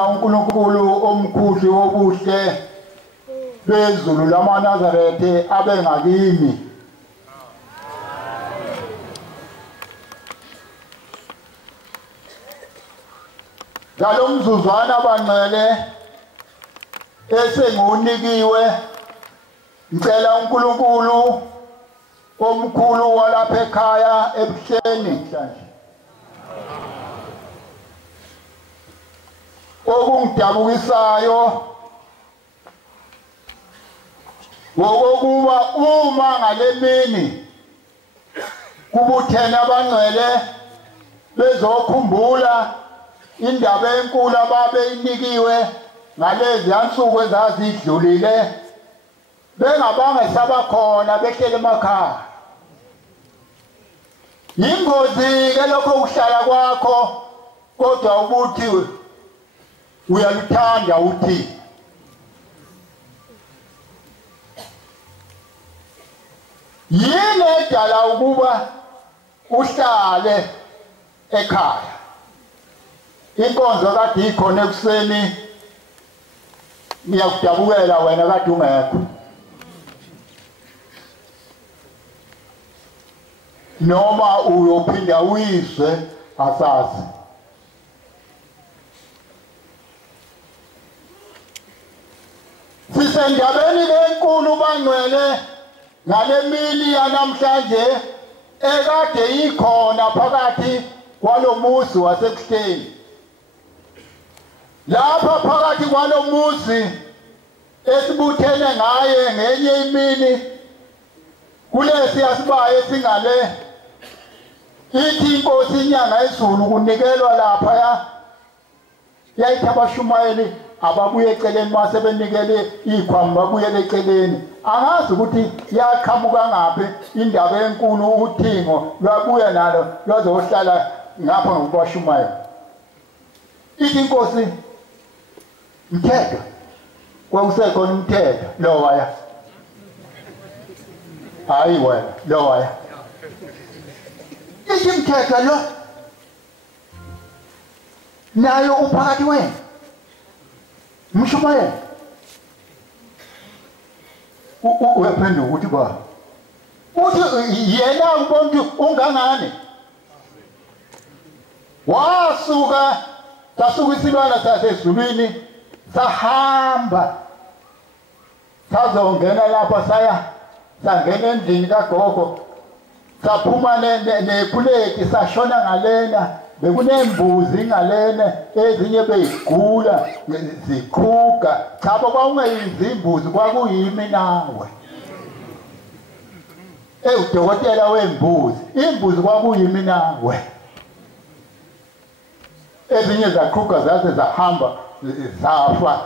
uNkulunkulu omkhulu wobuhle bezulu lamaNazaretha abe ngakini. Ngalo mzuzwana bangcwele esengunikiwe ngicela uNkulunkulu omkhulu walapha ekhaya ebuhleni mhlanje okungidabukisayo ngokuba uma ngale mini kubuthene abangcwele bezokhumbula indaba enkulu ababeyinikiwe ngalezi yansuku ezazidlulile bengabangesaba khona behlele emakhaya. Yingozi ke lokho ukuhlala kwakho kodwa ubuthi uyaluthanda uthi yini edala ukuba uhlale ekhaya. Inkonzo kade ikhona ekuseni ngiyakudabukela wena kade ungekho noma uyophinda uyizwe asazi. Sisendabeni enkulu bangcwele ngale mini yanamhlanje ekade ikhona phakathi kwalomuzi wasekuhleni. Lapha phakathi kwalomuzi esibuthene ngaye ngenye imini kulesi yasibaye singale ithi inkosi inyanga ezulu kunikelwa lapha yayithi abashumayeli ababuye eceleni mase benikele ikhwama babuyele eceleni. Angazi ukuthi yaqhamuka ngaphi indaba enkulu uthingo lwabuya nalo lwazohlala ngapha ngokubashumayela. Ithi inkosi Mthetho kwakusekhona umthetho lo waya hayi wena lo waya ithi umthetho lo nayo uphakathi wena mshumayela uyaphendula ukuthi ba uthi yena ubonke ungangane wasuka sasuka isilwana sasezulwini sahamba sazongena lapha sangena endlini kagogo saphuma nephuleti sashona ngalena bekunembuzi ngalena ezinye beyigula ziqhuga chaba kwakungeyizimbuzi kwakuyimi nawe udokotela wembuzi imbuzi kwakuyimi nawe ezinye zaqhuga zaze zahamba zafa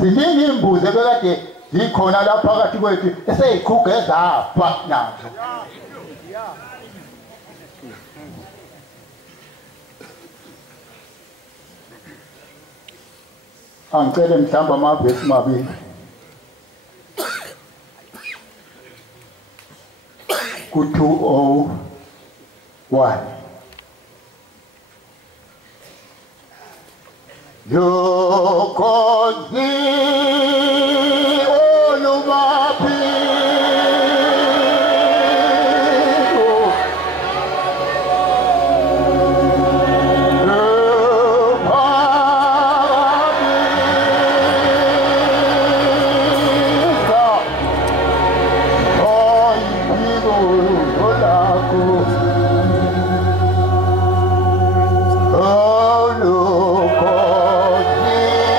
ziningi imbuzi ebekade zikhona lapha phakathi kwethu eseyiqhuga ezafa nazo. Angicele mhlamba amavesi mabili ku-201 Yokozi olumapi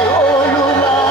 Oluma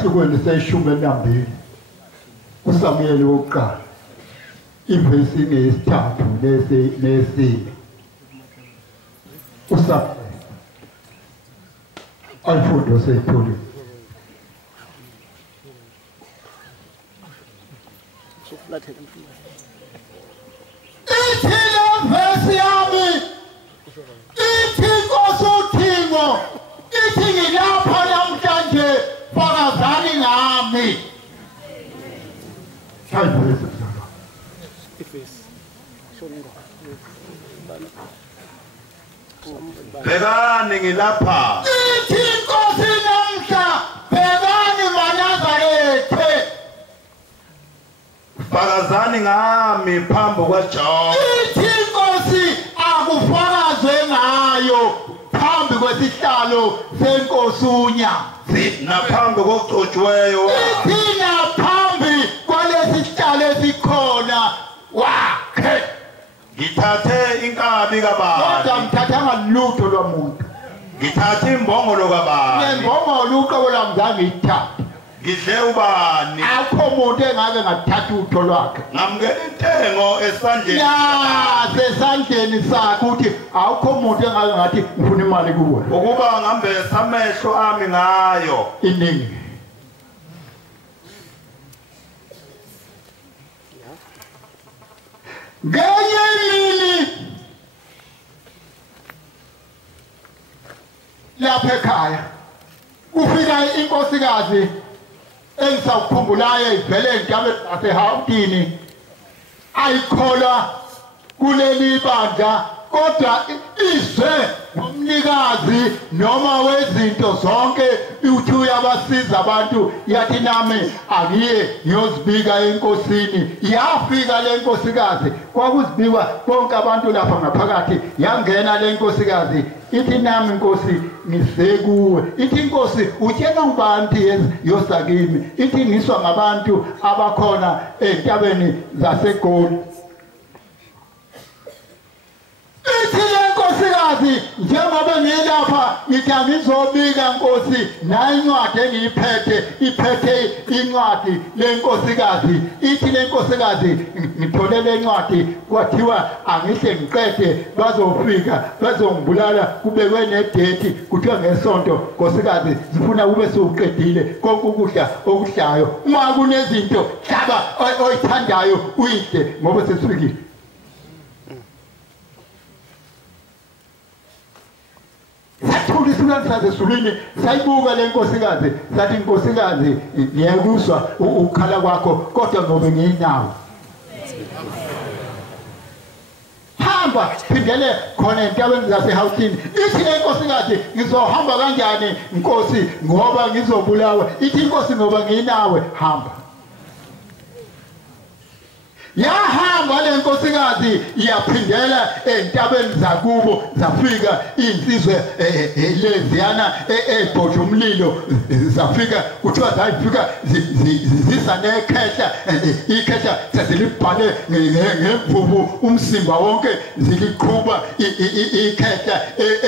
esahlukweni seshumi nambili uSamuel wokuqala ivesi ngesithathu nesine uSamuel alifundo seyithole ithi le vesi yami ithi Nkosi uThixo ithi ngilapha namhlanje fakazani ngami Bekani ngilapha ithi Nkosi namhla bekani maNazarethe fakazani ngami phambi kwaJehova ithi Nkosi akufakazwe ngayo phambi kwesihlalo senkosi uNyathi naphambi kokugcotshiweyo ithi naphambi kwalesihlalo esikhona wakhe ngithathe inkabi kabani kodwa mthathanga lutho lwamuntu ngithathe imbongolo kabani nembongolo uqobo lwamzange ithathe ngidle ubani akho umuntu engake ngathatha utho lwakhe ngamukela intengo esandleni sesandleni sakhe uthi awukho umuntu engake ngathi ngifuna imali kuwe ukuba ngambesa amehlo ami ngayo iningi ngenye imini lapha ekhaya kufika inkosikazi engisakukhumbulayo ivele entabeni zaseHawutini ayikholwa kuleli bandla kodwa izwe umnikazi noma wezinto zonke uthi uyabasiza abantu yathi nami angiye ngiyozibika enkosini yafika le nkosikazi kwakuzibikwa konke abantu lapha ngaphakathi yangena le nkosikazi ithi nami Nkosi ngisekuwe ithi Nkosi utshela ngubani yosakimi ithi ngiswa ngabantu abakhona entabeni zaseGoli ithi le nkosikazi njengoba ngilapha ngithi ngizobika Nkosi nayi incwadi engiyiphethe iphethe incwadi le nkosikazi ithi le nkosikazi ngithole le ncwadi kwathiwa angihle ngiqede bazofika bazongibulala kubekwe nedate kuthiwa ngesonto nkosikazi zifuna kube sewuqedile konke ukudla okudlayo uma kunezinto hlaba oyithandayo uyidle ngoba sesifikile sathula isibulali sasesulwini sayibuka le nkosikazi sathi nkosikazi ngiyakuswa ukukhala kwakho kodwa ngobe ngiyinawo hamba phindele khona entabeni zaseHawutini ithi le nkosikazi ngizohamba kanjani Nkosi ngoba ngizobulawa ithi Nkosi ngoba ngiyinawe hamba yahamba le nkosikazi yaphindela entabeni zakubo zafika insizwe leziyana ebhoja umlilo zafika kuthiwa zafika zisa nekhehla ikhehla sezilibhale ngemvubu umsimba wonke ziliqhuba ikhehla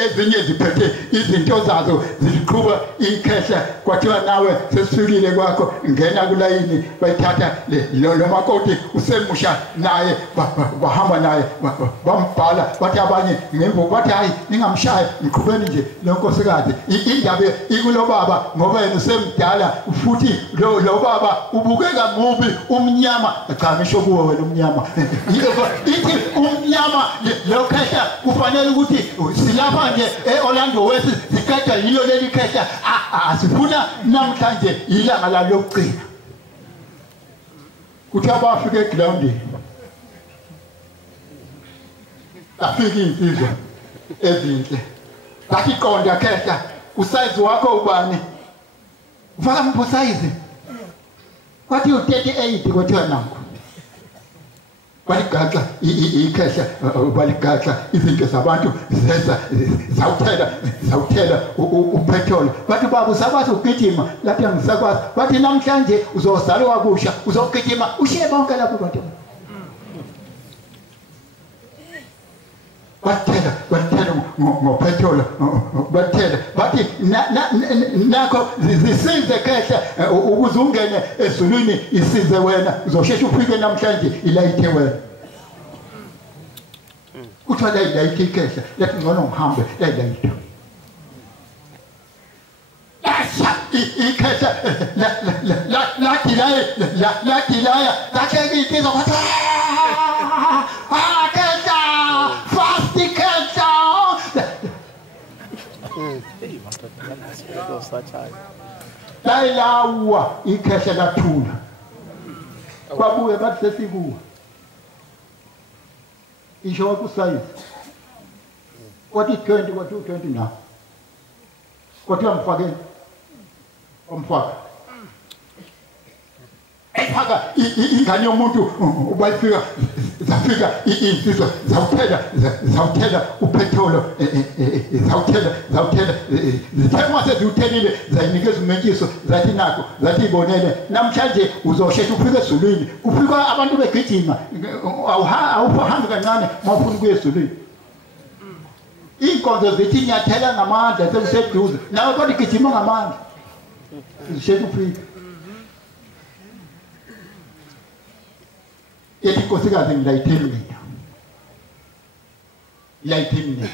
ezinye ziphethe izinto zazo ziliqhuba ikhehla kwathiwa nawe sesifikile kwakho ngena kulayini bayithatha lo makoti usemusha naye bahamba naye bambhala bathi abanye ngemvu bathi hayi ningamshaya ngiqhubeni nje lo nkosikazi indaba ikulo baba ngoba yena usemdala futhi lo baba ubukeka mubi umnyama cha ngisho kuwe wena umnyama ithi umnyama lo khehla kufanele ukuthi silapha nje eOrlando West siqeda yilo leli khehla asifuna namhlanje ilanga la lokugcina kuthi abafika egroundini afika insizwa ezinhle bathi qonda khehla usize wakho ubani ufaka mphusayizi kwathi u38 kwathiwa nanku baligaxa ikhehla baligaxa izinto zabantu zeza zawuthela upetrol bathi baba usakwazi ukugijima lapha ngisakwazi bathi namhlanje uzozalwa kusha uzogijima ushiye bonke lapho bantu bathela ngopetrol bathela bathi nakho zisize kahle ukuze ungene ezulwini isize wena uzosheshe ufike namhlanje ilayithe wena kuthiwa layilayithe kahle lethi ngcono ngihambe layilayithe ikhetha la dilaya lakhe ikizo kwathi khetha fast khetha layilawa ikhetha lathula kwabuye bathi sesikuwa isho wakusayizi kwathi 20 kwathi 20 na kwathi amfakeni umfaka epaka ingane yomuntu ubayifika zafika insizwa zawuthela upetrol zawuthela zithemwa seziwuthelile zayinikeza umentsiso zathi nakho zathi ibonele namhlanje uzosheshe ufike ezulwini kufika abantu begijima awuhambi kancane mawufuna ukuya ezulwini inkonzo zithi nyathela ngamandla sekuseduze nawe kodwa igijima ngamandla zisheshe ufike ethi inkosikazi ngilayitheni mina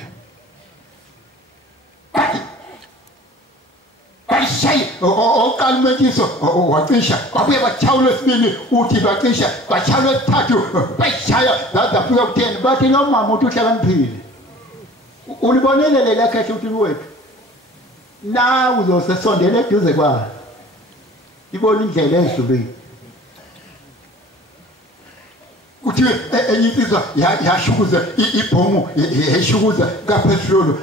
bayishaye oqala umentsiso wacisha wabuye bachawula esibili uthi bacisha bachawula esithathu bayishaya zafika ku-10 bathi lo mama uthi uhlakaniphile ulibonele lela khehle uthi wethu na uzosesondela eduze kwayo ibona indlela ezulwini uthi enye insizwa yashukuza ibhomu yashukuza kapetrol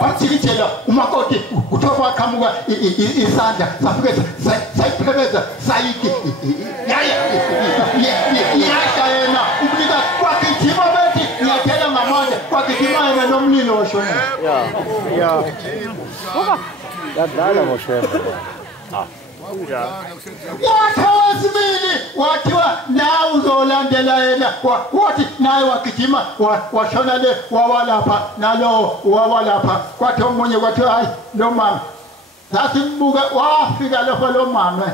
wathikithela umakoti kuthiwa kwaqhamuka isandla safike sayiphebeza sayithi yasha yena umlika kwagijima bethi ngiyathela ngamandla kwagijima yena nomlilo washona yadlala ngoshembe wathawasibili wathiwa nawe uzolandela yena wathi naye wagijima washona le wawalapha nalo wawalapha kwathi omunye kwathi hayi lo mama sasimbuka wafika lapho lo mama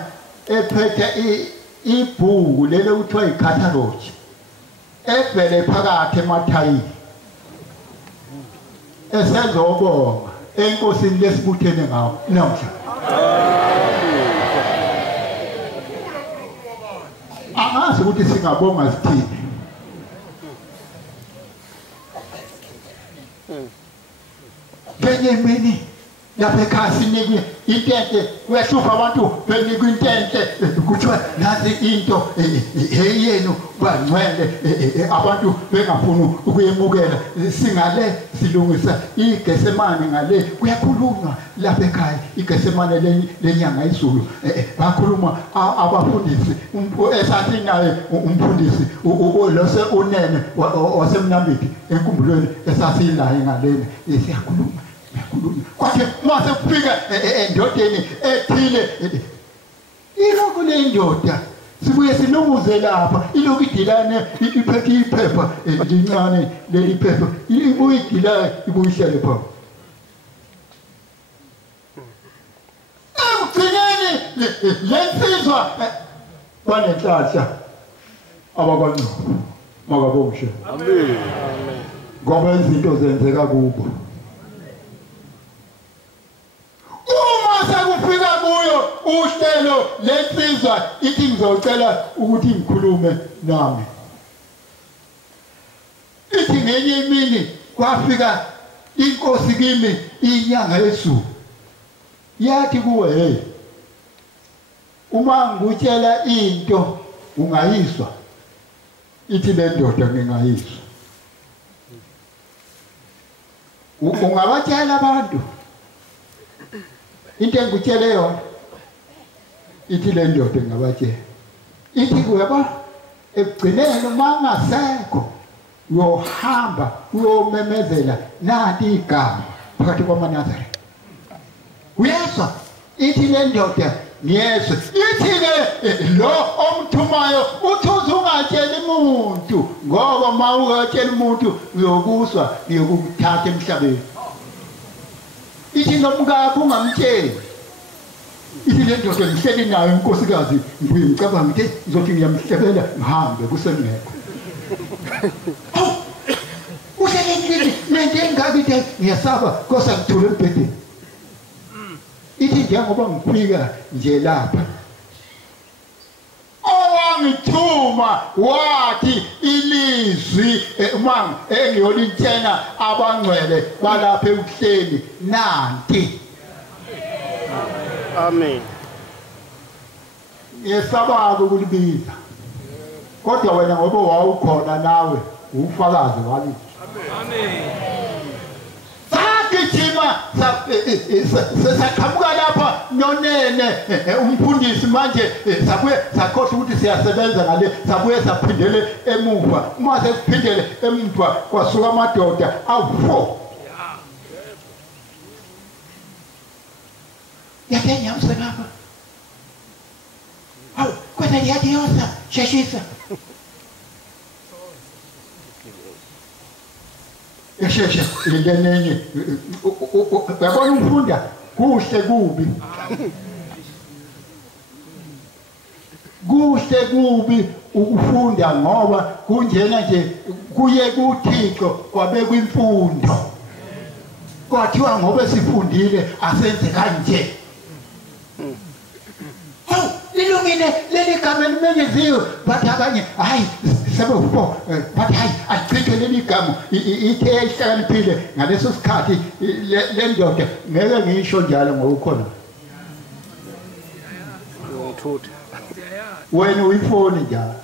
ephethe ibhuku lelo kuthiwa ikhatalogi evele phakathi emathayini esezobonga enkosini lesibuthene ngawo namhla angazi ukuthi singabonga sithini ngenye imini lapha ekhaya sinikwe intente kuyahlupha abantu benikwe intente kuthiwa nazi into yenu bangcwele abantu bengafuni ukuyemukela singale silungisa iGetsemane ngale kuyakhulunywa lapha ekhaya iGetsemane lenyanga izulu bakhuluma abafundisi esathi naye umfundisi lose unene wasemnambithi enkumbulweni esasilaye ngaleni siyakhuluma kwathi mase kufika endodeni ethile ilokhu le ndoda sibuye sinukuze lapha ilokhu idilane iphethe iphepha lincane leli phepha ibuye idilane ibuye ihlele pha ekugcineni lensizwa banenhlanhla abakwaNgcobo makabongishe amen ngoba izinto zenzeka kubo sekufika kuyo uhlelo lensizwa ithi ngizocela ukuthi ngikhulume nami ithi ngenye imini kwafika inkosi kimi inyanga yesu yathi kuwe hey uma ngikutshela into ungayiswa ithi le ndoda ngingayiswa ungabatshela abantu into engikutshele yona ithi le ndoda ngabatshela ithi kuweba ekugcineni uma ngasekho uyohamba uyomemezela nathi igama phakathi kwamaNazarene uyezwa ithi le ndoda ngiyezwa ithi ke lo omthumayo uthi uzungatsheli umuntu ngoba mawutshela umuntu uyokuswa uyokuthatha emhlabeni ithi nomkakho ungamtsheli ithi le ndoda ngihleli nayo inkosikazi ngibuye ngicabanga ukuthi ngizothi ngiyamhlebela ngihambe kusengekho uhlelekile lento engakithi ngiyasaba kosa ngithule embhedeni ithi njengoba ngifika nje lapha owangithuma wathi ilizwi uma engiyolitshela abangcwele balapha ekuhleni nanti Amen. Ngiyesaba ukulibiza kodwa wena ngoba wawukhona nawe ufakazi wali amen sagijima sesaqhamuka lapha nonene umfundisi manje sabuye sakhohlwa ukuthi siyasebenza ngale sabuye saphindele emuva uma sesiphindele emuva kwasuka amadoda awu4 yakenya usenapha awu kwena liyadiosa sheshisa yesheshe lingenenye uyabona umfunda kuhle kubi kuhle kubi ukufunda ngoba kunjena nje kuye kuThixo kwabekwa imfundo kwathiwa ngoba sifundile asenze kanje ilungile leli gama elimenyeziwe bathi abanye hayi sebe4 bathi hayi achithe leli gama ithe ihlakaniphile ngaleso sikhathi le ndoda ngeke ngisho njalo ngokukhona Ngithutha. wena uyifoni njalo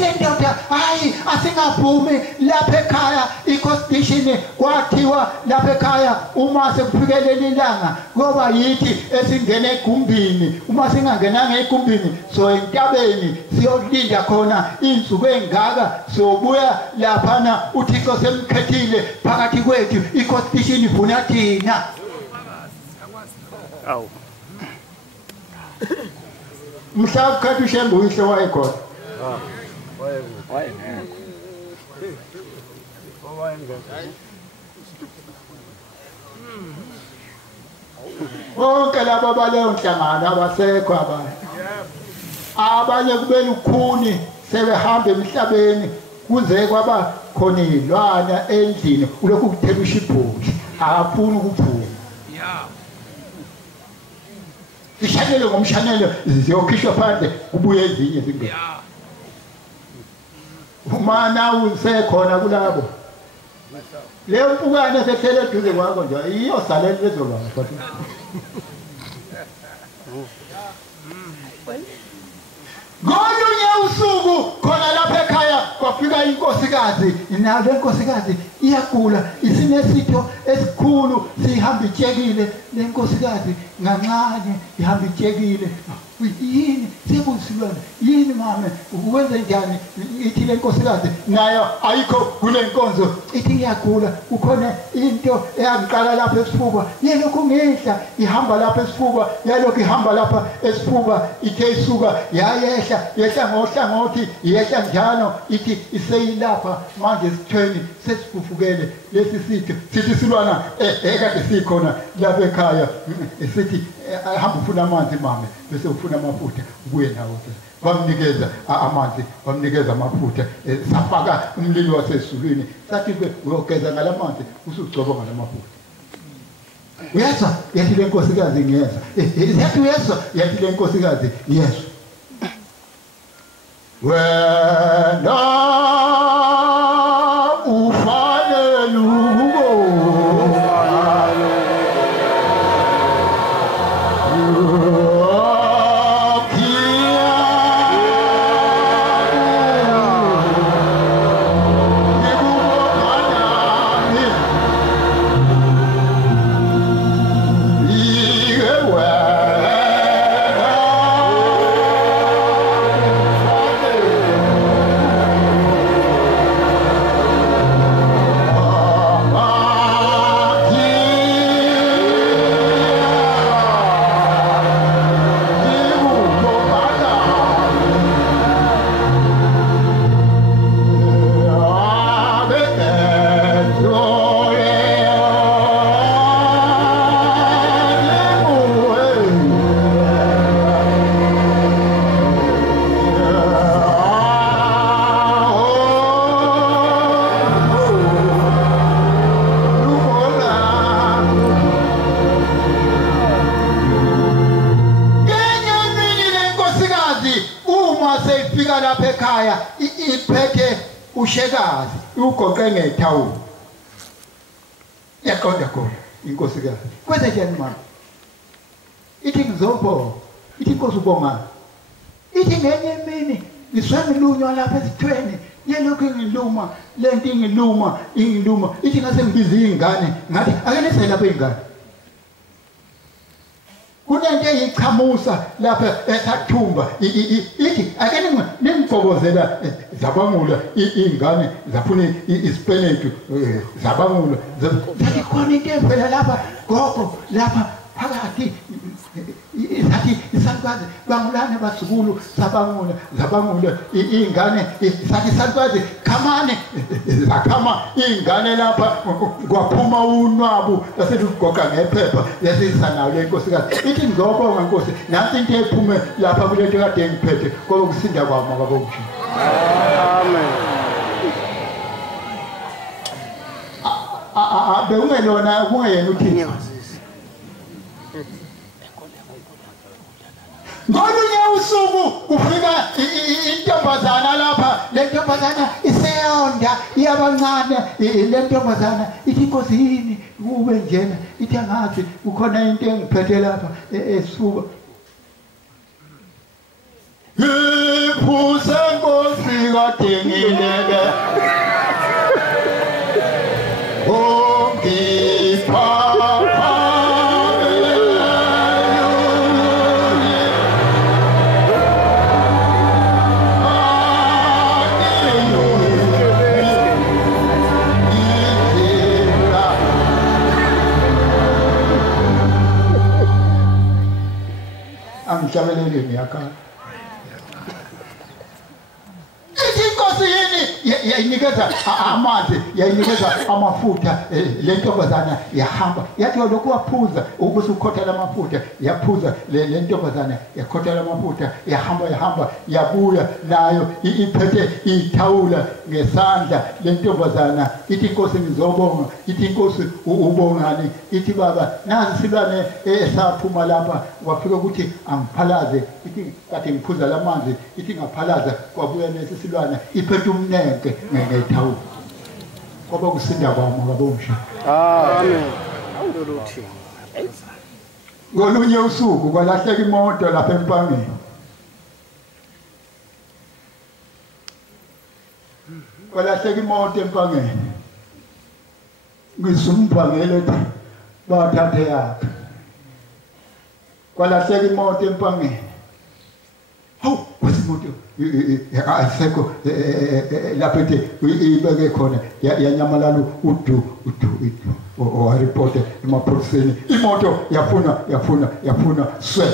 le ndoda hayi asingavumi lapha ekhaya i-constitution kwathiwa lapha ekhaya uma sekuphikelele ilanga ngoba yithi esingene egumbini uma singangenanga egumbini so entabeni siyolinda khona insuku engaka sobuya laphana uThixo semkhethile phakathi kwethu i-constitution ifuna thina Awu. mhla ukhathi ushembe uyihle wayekhona bonke laba baleyo nhlangano abasekho abanye kube lukhuni sebehamba emhlabeni kuze kwaba khona izilwana endlini ulokhu kuthela ushibhuki akafuni ukuphuma ishanele ngomshanele ziyokhishwa phandle kubuye ezinye zingene uma nawe usekhona kulabo le mpukane sehlele eduze kwakho nje iyo saleli lezolwana futhi ngolunye usuku khona lapha ekhaya kwafika inkosikazi nayo inkosikazi iyagula isinesitho esikhulu sihamba itshekile le nkosikazi ngancane ihamba itshekile yini sekusilwana yini mama ukwenza njani ithi le nkosikazi nayo ayikho kule nkonzo ithi ngiyagula kukhona into eyangiqala lapha esifuba yelokhu ngehla ihamba lapha esifuba yalokhu ihamba lapha esifuba ithe isuka yayehla yehla ngohlangothi yehla njalo ithi iseyilapha manje sithweni sesifufukele lesi sitho sithi silwana ekade sikhona lapha ekhaya sithi hamba ufuna amanzi mama bese ufuna amafutha ubuye nawo bamnikeza amanzi bamnikeza amafutha safaka umlilo wasezulwini sathi uyogeza ngalamanzi usugcoba ngalamafutha uyezwa yathi le nkosikazi ngiyezwa yathi uyezwa yathi le nkosikazi yezwa wena ufanele ifika lapha ekhaya iphethe ushekazi ugoqe ngethawula yaqonda khona inkosikazi kwenze njani mama ithi ngizobonga ithi inkosi ubonga ithi ngenye imini ngizwe ngilunywa lapha esithweni yelokhu ngiluma lento ingiluma ithi ngase ngibiza izingane ngathi ake nise lapha izingane kunento eyichamusa lapha esathumba ithi ake ningibhokozela zabangula izingane zafuna isipeledu zabangula zathi khona into evela lapha gogo lapha phakathi sathi isalukazi bangulane bazukulu zabangula izingane sathi salukazi khamane zakhama izingane lapha kwaphuma unwabu yasethi ugoqa ngephepha yasisanayo le nkosikazi ithi ngizobonga nkosi nansi into ephume lapha kule nto kade ngiphethe ngoba kusinda kwami akabongi amen bekungelona kungeyena uthixo ngolunye usuku kufika intombazana lapha le ntombazana iseyonda iyabancane le ntombazana ithi inkosi yini kube njena ithi angazi kukhona into engiphethe lapha esuka iphuse nkosi kade ngilele Angijabuleleni yakha inkosi yini yayinikeza amanzi yayinikeza amafutha le ntombazana yahamba yathi lokhu waphuza ukuthi ukhothela amafutha yaphuza le ntombazana yakhothela amafutha yahamba yabuya nayo iphethe ithawula ngesandla le ntombazana ithi inkosi ngizobonga ithi inkosi ubongani ithi baba nazi silwane esaphuma lapha wafika ukuthi angiphalaze ithi kade ngiphuza lamanzi ithi ngaphalaza kwabuya lesi silwane iphethe umneke ngethawula ngoba kusinda kwami akabongisha amen awuluthi ngolunye usuku kwalahleka imoto lapha empangeni kwalahleka imoto empangeni ngisumbangele ethi bathathe yakhe kwalahleka imoto empangeni hawu kwesimoto ayisekho lapha ibeke khona yanyamalala udu owaripote emapholiseni imoto yafuna swe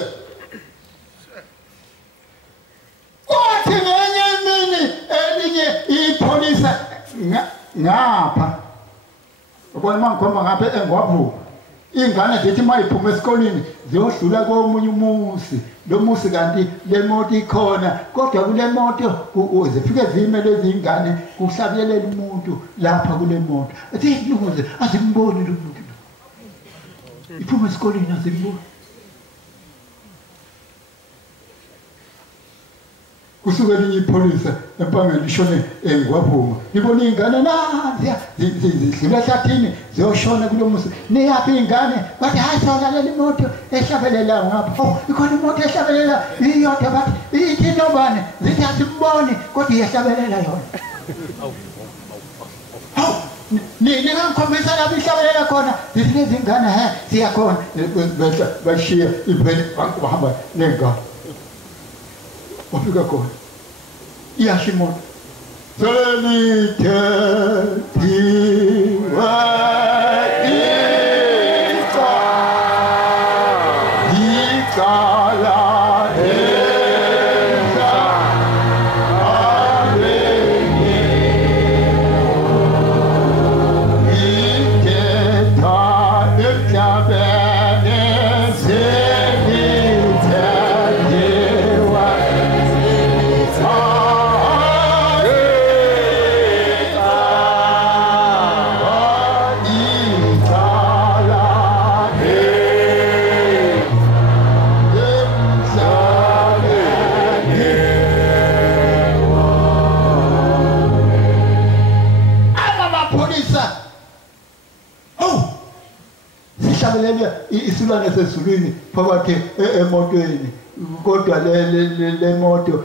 kwathi ngenye imini elinye ipholisa ngapha ubona mangikhomba ngapha engwavuka ingane zithi mayiphuma esikoleni ziyodlula komunye umusi lo musi kanti le moto ikhona kodwa kule moto zifike zime lezi ingane kuhlabelela umuntu lapha kule moto ethi luze azimboni lo muntu iphuma esikoleni azimboni kusuke elinye ipholisa empangeni lishone engwaphuma libona iy'ngane nanziya zidlula ehlathini ziyoshona kulo musi niyaphi iy'ngane bathi hayi siyolalela imoto ehlabelelayo ngapha ikhona imoto ehlabelela iyodwa bathi ithi nobani zithi asimboni kodwa iyahlabelela yona ningangikhombisa lapho ihlabelela khona zithi lezi ngane siyakhona bashiya ivele bahamba ney'ngane wafika khona iyasho imoto selithethiwe icala isilwane sezulwini phakathi emotweni kodwa le moto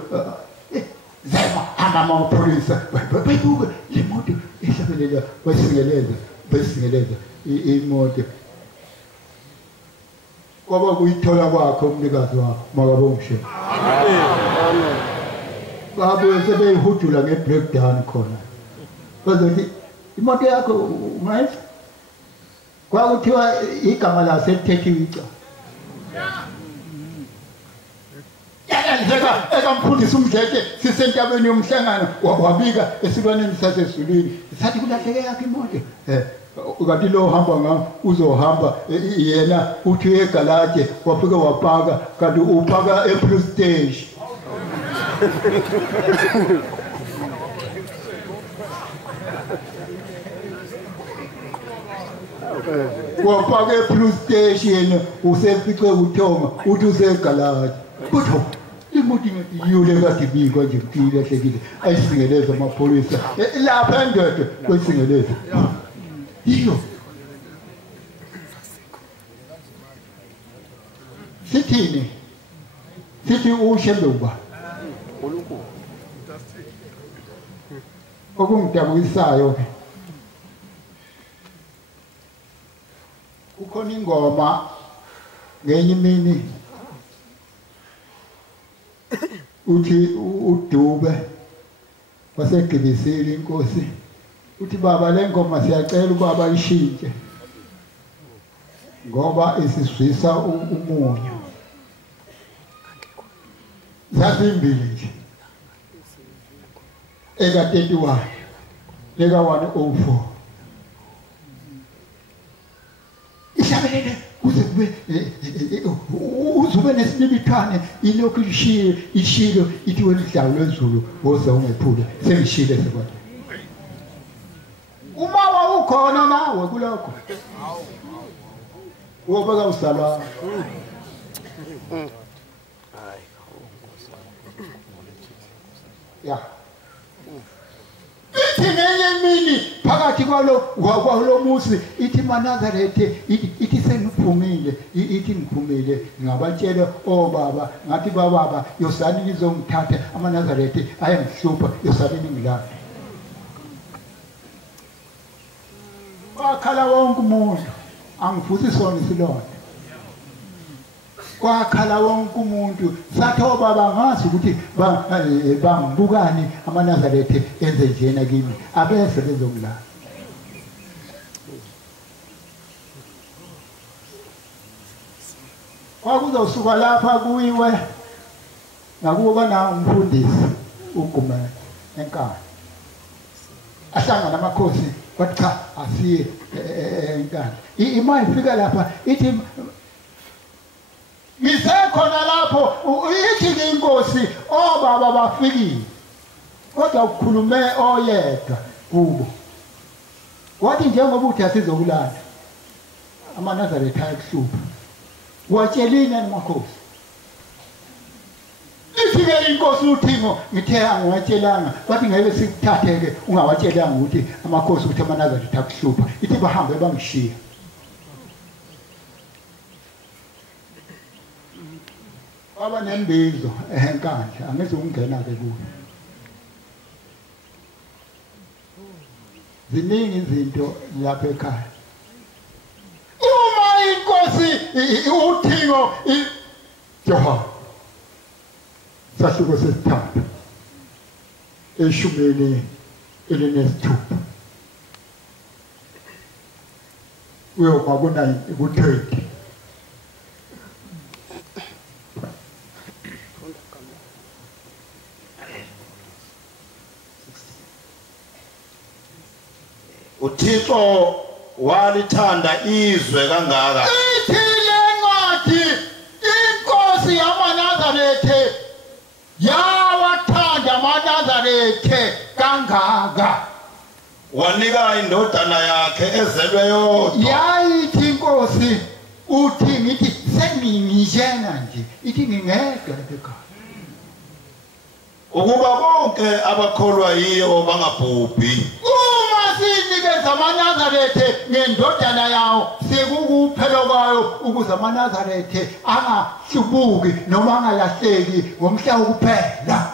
zema hamba amapholisa bebuke le moto ihlabelela besingeleza imoto kwaba kuyithola kwakhe umnikazi wakho makabongishe amen babuye sebeyihudula nge-breakdown khona bazothi imoto yakho ungayifa kwakuthiwa igama laselithethiwe icala ekamfundisa umdleke sisentabeni yomhlangano wabika esilwaneni sasezulwini sathi kulahleke yakhe imoto kanti lo hamba ngawo uzohamba yena uthi uye egalaje wafika wapaka kanti upaka e-police station wapaka e-police station usefice uthonga uthi usegalaje kutho imoto yule kade ibikwa nje ilahlekile ayisingeleza amapholisa lapha endede kwesingeleza iyo sithini sithi uSheluba okungidabukisayo kukhona ingoma ngenye imini uthi uDube wasegibisile inkosi uthi baba lengoma siyacela ubaba ishintshe ngoba isizwisa umunyu zazimbili nje eka 31 eka 104 isabelele kuze kube uzube nesibibithane ilokhu ishilo ithi wena idlawu lwezulu woze ungephula sengishile sekwathi uma wawukhona nawe kulokho wobeka usala ya ithi ngenye imini phakathi kwalo musi ithi maNazaretha ithi seniphumile ithi ngiphumile ngabatshela obaba ngathi bababa yosani nizongithatha amaNazaretha ayangihlupha yosani ngilapha wakhala wonke umuntu angivusi sona isilonda kwakhala wonke umuntu sathi obaba ngazi ukuthi bangibukani amaNazaretha enze njena kimi abese bezongilapha kwakuzawusuka lapha kuyiwe nakuba na umfundisi uGumela enkani ahlangana amakhosi wathi cha asiye enkani ima ifika lapha ithi ngisekhona lapho ithi inkosi obaba bafikile kodwa ukukhulume oyedwa kubo wathi njengoba uthi asizokulanda amaNazaretha ayekuhlupha watshelini amakhosi ifike inkosi uThingo ngithe angiwatshelanga bathi ngeke sikuthatheke ungawatshelanga ukuthi amakhosi ukuthi amaNazaretha akuhlupha ithi bahambe bangishiya aba nembizo enkandla angeze ungena ke kuyo ziningi izinto lapha ekhaya uma inkosi uThingo Joha sasuko sesithathu eshumeni elinesithupha uyokubona ku-30 uThixo walithanda izwe kangaka ithi le ncwadi inkosi yamaNazaretha yawathanda amaNazaretha kangaka wanika indodana yakhe ezelwe yodwa yayithi inkosi uthi ngithi sengingijena nje ithi ngingedwa ekhaya ukuba bonke abakholwa yiyo bangabhubhi uma wasinikeza amaNazaretha ngendodana yawo sekukuphela kwayo ukuze amaNazaretha angahlubuki noma angalahleki ngomhla wokuphela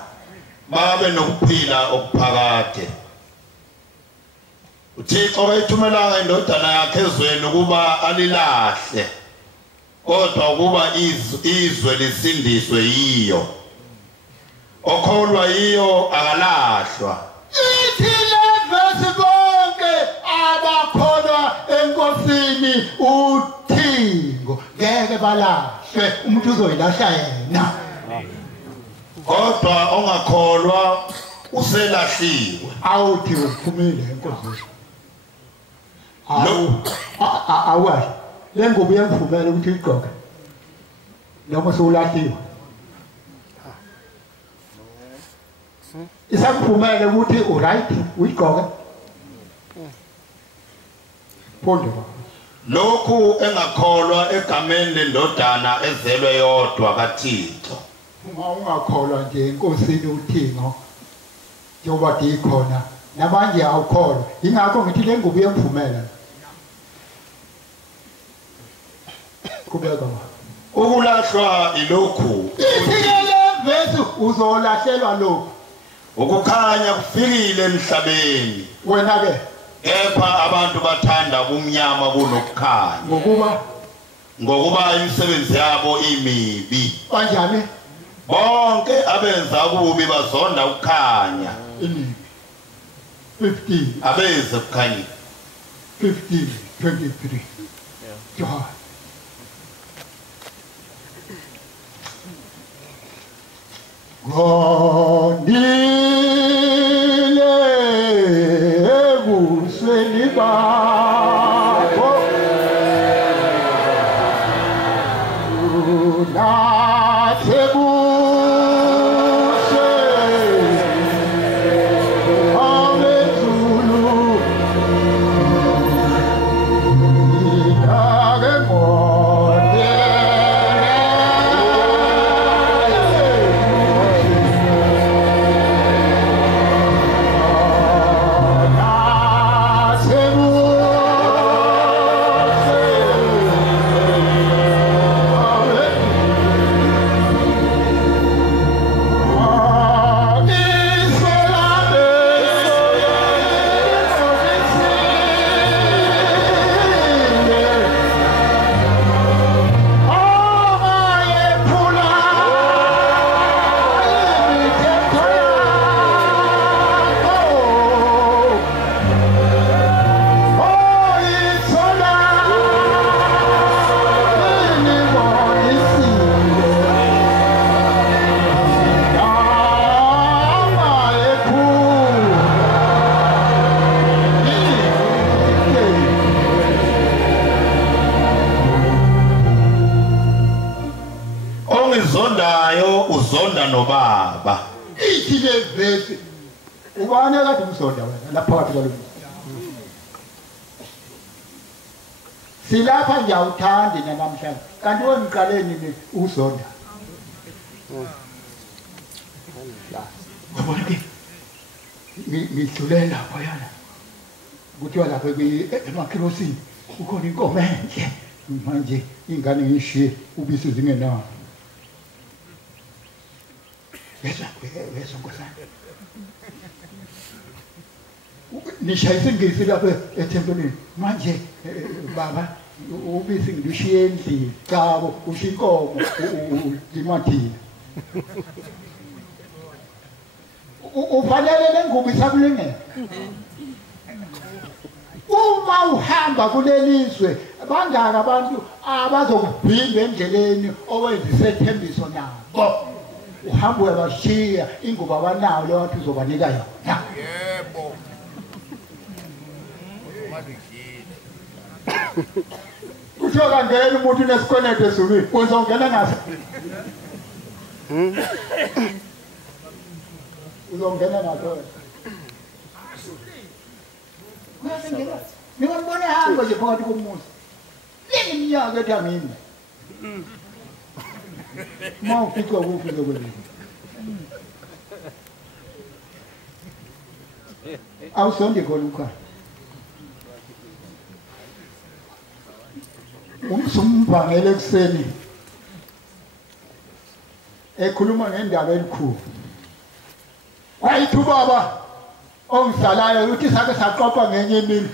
babe nokuphila okuphakade uThixo wayithumelanga indodana yakhe ezweni ukuba alilahle kodwa ukuba izwe lisindiswe yiyo okholwa yiyo akalahlwa ithi levesi bonke abakholwa enkosini uThixo ngeke balahlwe umuntu uzoyilahla yena kodwa ongakholwa uselahliwe awuthi uphumile enkosini awazi lengubo uyangivumela ukuthi uyigqoke noma sewulahliwe isakuvumele ukuthi uright uyigqoke ponde lokhu engakholwa egameni lendodana ezelwe yodwa kaThixo uma ungakholwa nje enkosini uThixo njengoba dikhona namanje awukholwa ingakho ngithi lengubo uyangivumela kubeka ukulahlwa ilokhu isikele vesi uzolahlelwa lokhu ukukhanya kufikile emhlabeni wena ke kepha abantu bathanda ubumnyama kunokukhanya ngokuba imisebenzi yabo imibi kanjani bonke abenza kubi bazonda ukukhanya 15 abeze kukhanya 15:23 John Gondile ebusweni bakho uzonda nobaba ithi le vesi ubani akade umzonda wena lapha phakathi kwalo silapha nje awuthandi namhlanje kanti wemqaleni ni uzonda yabona ke ngidlulela lapha yana kuthiwa lapha emakilosini ukhona inkomo enhle manje ingane ngishiye ubisi zingenawo Eso nkosana nishayise ngisi lapha ethempelini manje baba ubisi ngilushiye endlini cabo ushiya inkomo limathile ufanele lengubo isakulungela uma uhamba kulelizwe bangaka abantu abazokubhinga endleleni owenza isethembiso nabo uhamba uyabashiya ingubo abanayo leyo wathi uzobanika yona yebo kuthiwa kangena umuntu unesikweletu esukile uzongena ngaso uzongena ngaso ningambona ehamba nje phakathi komuzi iminyaka ethi angimi ma uficwa kuphi lokwelini awusonde khona ukhaya umsumbangele ekuseni ekhuluma ngendaba elikhulu wayithi ubaba ongidalayo uthi sake saqoqa ngenye imini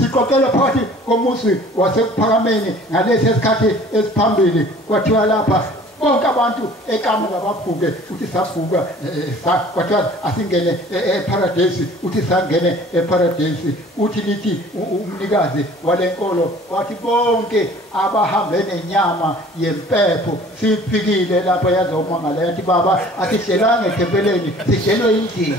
siqoqela phakathi komuzi wasekuphakameni ngalesi sikhathi esiphambili kwathiwa lapha bonke abantu ekamuka bavuke uthi savuka kwathiwa asingene eparadise uthi sangene eparadise uthi lithi umnikazi walenkolo wathi bonke abahambe nenyama yempepho sifikile lapha yazomangala yathi baba asihlelange ethempeleni sihlelwe yindini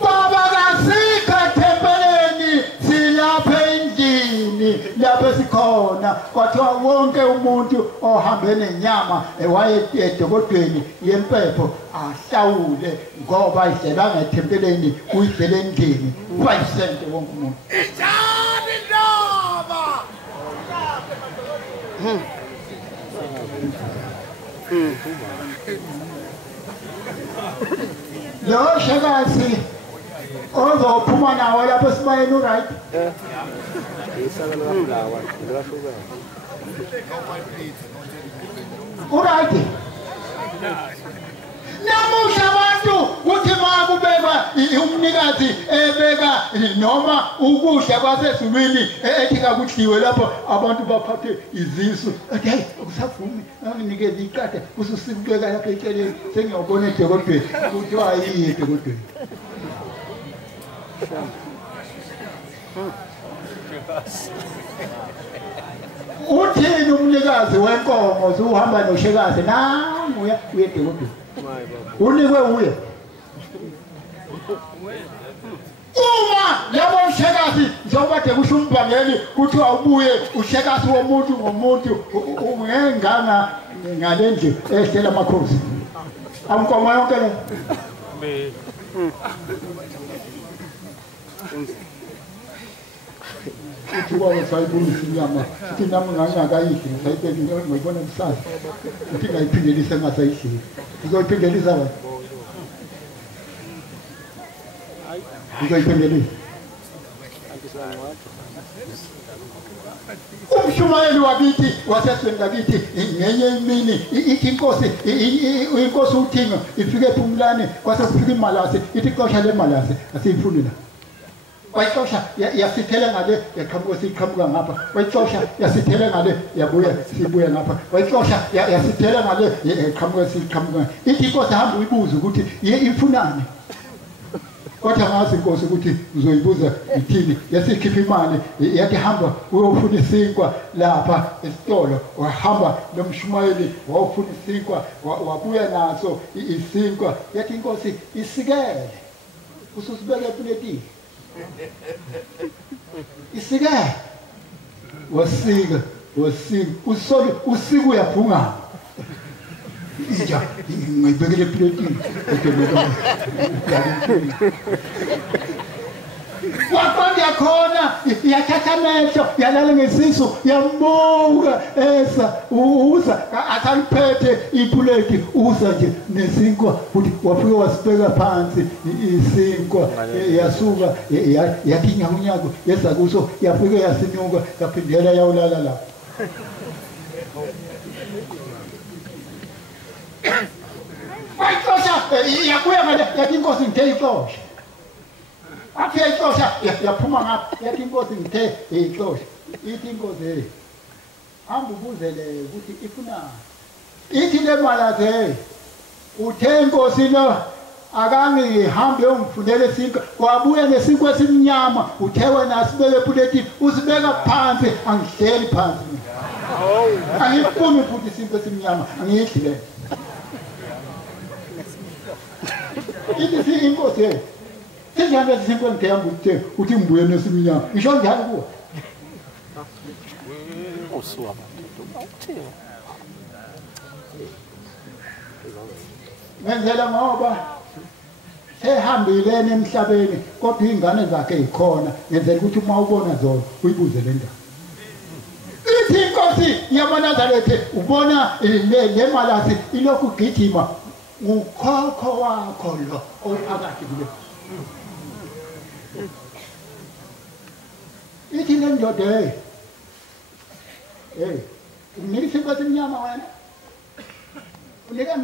Baba kasika thempeleni silapha endlini lapha sikhona kwathiwa wonke umuntu ohambe nenyama waye edokodweni yempepho ahlawule ngoba ihlelanga ethempeleni uyidlele endlini bayisente wonke umuntu Ijani indaba lo shakazi ozophuma nawo lapho sibayeni uright uright namusha abantu kuthi makubeka umnikazi ebeka noma ukudla kwasezulwini ethi kakudliwe lapho abantu baphathe izisu ethi hey ukusavumi nginikeze iqada ususibeka lapha eceleni sengiyobona edokodweni kuthiwa yiye edokodweni uthini umnikazi wenkomo usuhamba noshekazi nangu uya edokodweni unikwe uye uma labo mshekazi njengoba kusho umbangeli kuthi awubuye ushekazi womuntu ngomuntu ungenganga ngalendle ehlela amakhosi amkomo yonke le uthi kwabo sayibuyisa inyama uthi nami ngangakayidli sayibekile ngoyibona kusasa uthi ngayiphindelise engasayidlile uzoyiphindelisa wena uzoyiphindelisa umshumayeli wakithi wasesweni lakithi ngenye imini ithi inkosi uthinga ifike ephumlane kwase kufika imalasi ithi xosha le malasi asiyifuni la wayixosha yasithele ngale yaqhamuka siqhamuka ngapha wayixosha yasithele ngale yabuya sibuya ngapha wayixosha yasithele ngale yaqhamuka siqhamuka ithi inkosi hamba uyibuza ukuthi ifunani kodwa ngazi inkosi ukuthi uzoyibuza ithini yasikhipha imali yathi hamba uyofuna isinkwa lapha esitolo wahamba nomshumayeli wawufuna isinkwa wabuya naso isinkwa yathi inkosi isikele ususibeke epletini isikele wasika usika uyaphunga ija ngibekele epletini waqonda khona yathatha amehlo yalala ngesisu yambuka esa uza akaliphethe ipuleti uza nje nesinkwa futhi wafika wasibeka phansi isinkwa yasuka yathi nyakunyako yesa kuso yafika yasinyuka yaphindela yawulala la ayixosha yakuya ngale yathi inkosi ngithe ixosha athi ixosha yaphuma ngapha yathi inkosi ngithe ixosha ithi inkosi hamba ubuzele ukuthi ifunani ithi le malaze uthe inkosi lo akangihambe uyongifunela isinkwa wabuya nesinkwa esimnyama uthe wena sibeke epuleti usibeka phansi angihleli phansi angifuni futhi isinkwa esimnyama angiyidli le ithi inkosi sinjani lesinkwa ngithemba uthe uthi ngibuye nesimnyama ngisho njalo kuwe usuwa uthini ngenzela ngoba sehambile emhlabeni kodwa ingane zakhe ikhona ngenzela ukuthi uma ubona zona uyibuze le ndaba ithi inkosi yaManazarethe ubona le malazi ilokhu gijima ukhokho wakho lo ophakathi kule ithi le ndoda unika isinkwa esimnyama wena unika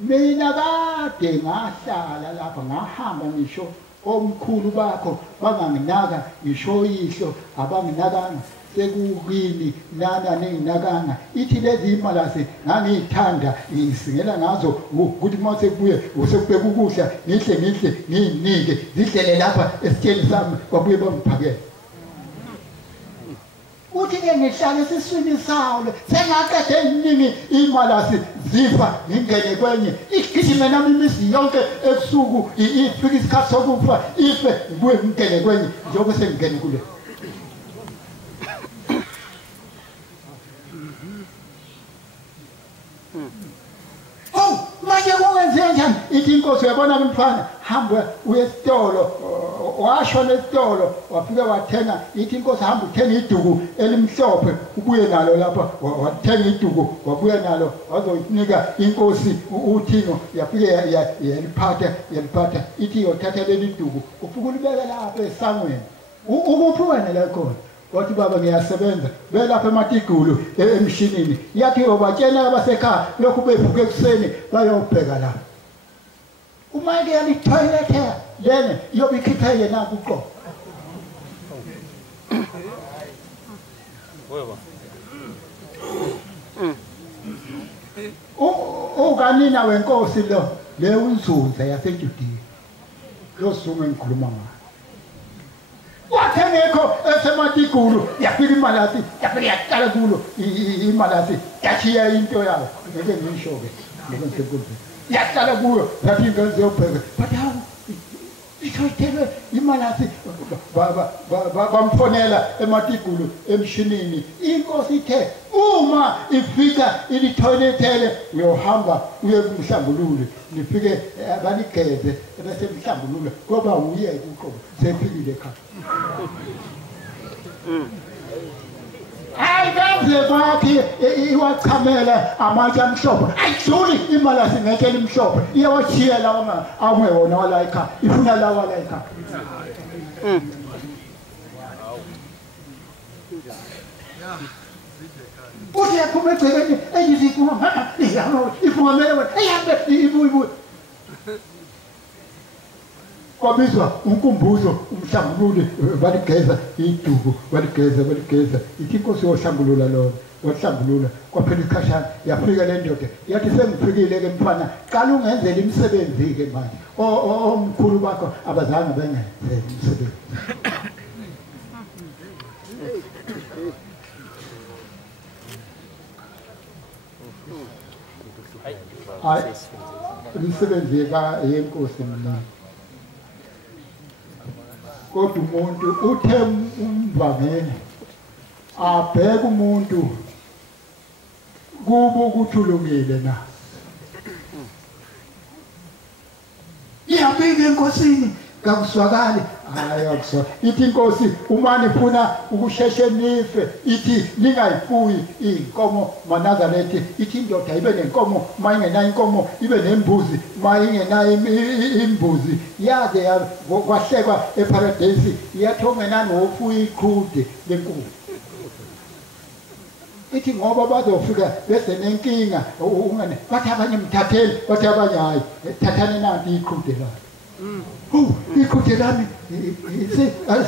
mina kade ngahlala lapha ngahamba ngisho omkhulu bakho banganginaka ngisho yihlo abanginakanga sekukini nana ninginakanga ithi lezi imalasi ngangiyithanda ngisingela ngazo ukuthi uma sekubuye usekubeka ukudla ngihle nginike zidlele lapha esitsheni sami kwabuye bangiphakele uthi-ke ngihlala esiswini sawo sengaqede eningi imalasi zifa ngingene kwenye igijime nami imizi yonke ebusuku ifika isikhathi sokufa ife ngibuye ngingene kwenye njengoba sengingene kule manje kungenzeka njani ithi inkosi uyabona kumfana hamba uye esitolo washo nesitolo wafika wathenga ithi inkosi hamba uthenga iduku elimhlophe ubuye nalo lapha wathenga iduku wabuya nalo wazoyinika inkosi uThino yafike yaliphatha ithi yothatha leli duku ufika ulibeka lapha esangweni ukuphi wena la khona wathi baba ngiyasebenza belapha ematigulu emshinini yathi yobatshela abasekhaya lokhu bevuke ekuseni bayobheka la uma ke yali toilet lene yobikhipha yena kuqo ukanina wenkosi lo le unzunza yaseJudiya lo sume ngikhuluma ngayo wathengekho esematigulu yafika imalasi yafika yaqala kulo imalasi yachiya into yayo ngeke ngisho-ke ngokusenkundleni yaqala kuyo yathi ingane ziyobheka but hawu ithoyithelwe imalasi bamfonela ematigulu emshinini inkosi ithe uma ifika ilithoyilethele uyohamba uye kumhlambulule nifike baligeze bese mhlambulule ngoba uye kuqobo sephilile ekhaya hayi kanze bathi iwachamela amatshe amhlophe ayidluli imalasi ngeke elimhlophe iyawachiya lawa amwe wona wala ekhaya ifuna lawa la ekhaya uthi yaphuma egcekeni eyithi ifungamele wena eyihambe ibuye kwabizwa unkumbuzo umhlambululi baligeza iduku baligeza ithi inkosi yohlambulula lona wahlambulula kwaphela ikhashana yafika le ndoda yathi sengifikile-ke mfana qala ungenzela imisebenzi-ke manje omkhulu bakho abazange bengenzele imisebenzi hayi imisebenzi yenkosi mningi kodwa umuntu uthe umvangeni abheke umuntu kubo ukuthi ulungile na ihambile enkosini kakuswakali hayi akuswa ithi inkosi uma nifuna ukusheshe nife ithi ningayifuyi inkomo maNazaretha ithi indoda ibe nenkomo mayingenayo inkomo ibe nembuzi mayingenayo imbuzi yaze kwahlekwa eparadise iyathongenani wofuya iqhude lenkulu ithi ngoba bazofika bese nenkinga ungane bathi abanye mthatheni bathi abanye hayi thathane nanti iqhude la iqhude lami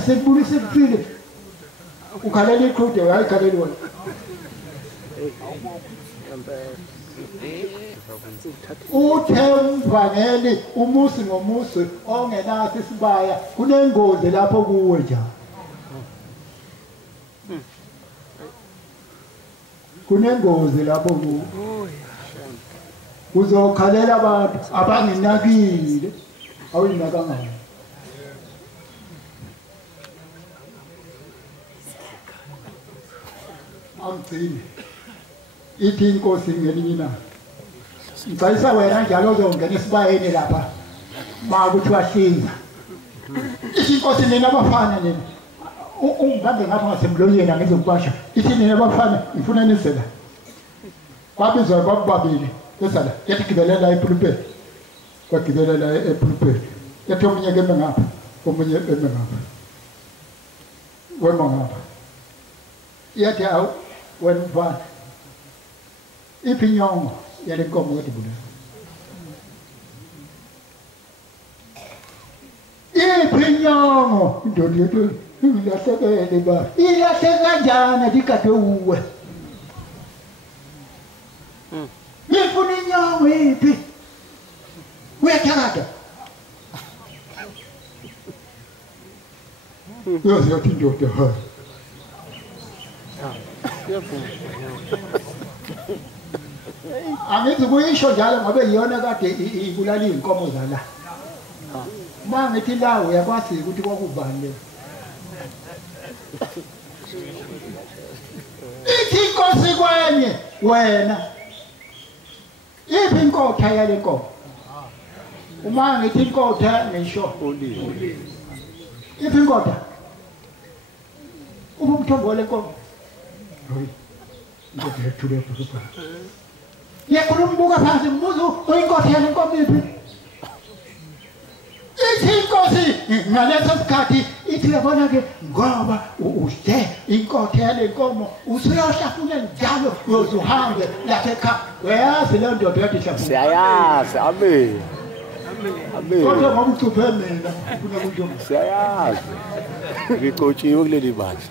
sekubulise kuphile ukhalela iqhude hayi khalela wena uthemvangeli umusi ngomusi ongenathi isibaya kunengozi lapho kuwe njalo kunengozi lapho kuwe uzokhalela abantu abanginakile awuyinakanga angcini ithi inkosi ngelinye ilanga ngicayisa wena njalo uzongena esibayeni lapha makuthi wahlinza ithi inkosi nina abafana nina ungibambe ngapha ngasemlonyeni angizokubasha ithi nina abafana ngifuna nizela babizwa bababili esala yathi gibelela epulpet kwagibelela epulpet yathi omunye keme ngapha omunye eme ngapha wema ngapha yathi awu wena mfana iphi inyongo yale nkomo kodibule iphi inyongo indoda yethu ilahlekele ba ilahleke kanjani dikade uwe ngifuna inyongo iphi uyathakatha yazi yathi indoda ha angithi kuyisho njalo ngoba iyona kade ibulala inkomo zala mangithi la uyakwazi ukuthi kwakubani le ithi inkosi kwenye wena iphi inkotha yale nkomo uma ngithi inkotha ngisho iphi inkotha ubumthombo wale nkomo inkosi yethule phupha yakhulumbuka phansi mbuzo oyinkotha yale nkomo iphi ithi inkosi ngaleso sikhathi ithi yabona ke ngoba uste inkotha yale nkomo usuyohlafuna njalo uyozuhambe lapha ekhaya uyazi leyo ndoda yathi hlafuna siyayazi amen amen kodwa ngoba ucuphe mina ufuna kunjani siyayazi ngikotshiwe kuleli bandla